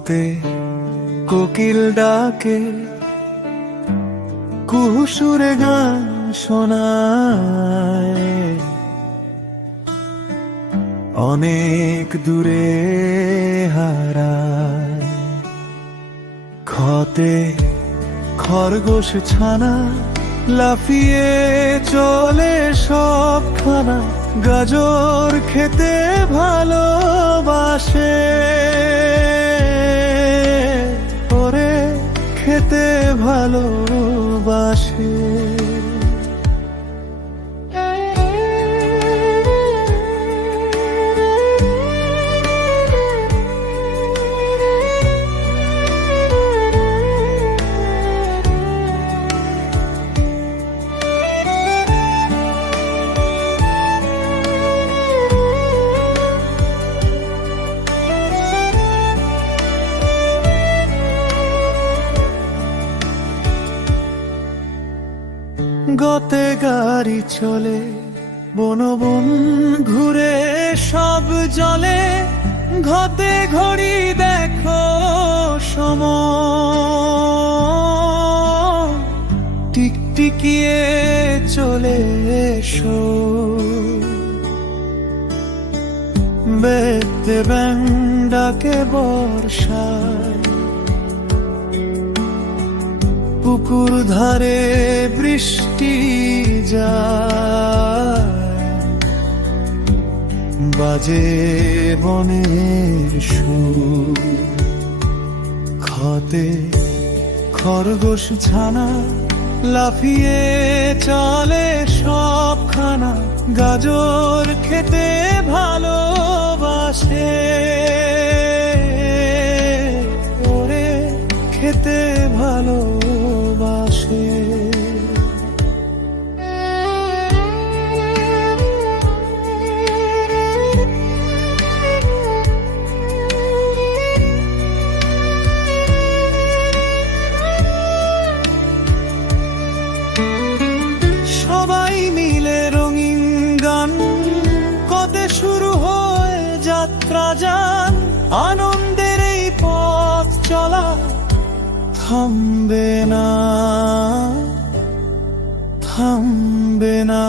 ক্ষতে কোকিল ডাকে, কুহুসুরে গান শোনায়, অনেক দূরে হারায়। ক্ষতে খরগোশ ছানা লাফিয়ে চলে সবখানা, গাজর খেতে ভালোবাসে, ওরে খেতে ভালোবাসে। গতে গাড়ি চলে, বন বন ঘুরে সব জলে, ঘতে ঘড়ি দেখো সময়, টিকটিকিয়ে চলে এসো। বেতে ব্যাং ডাকে বর্ষায়, পুকুর ধারে বৃষ্টি যায়, বাজে বনের সুর। ক্ষতে খরগোশ ছানা লাফিয়ে চলে সবখানা, গাজর খেতে ভালোবাসে, ওরে খেতে ভালোবাসে। সবাই মিলে রঙিন গান, কতে শুরু হয় যাত্রা যান, আনন্দের এই পথ চলা থামবে না, থামবে না।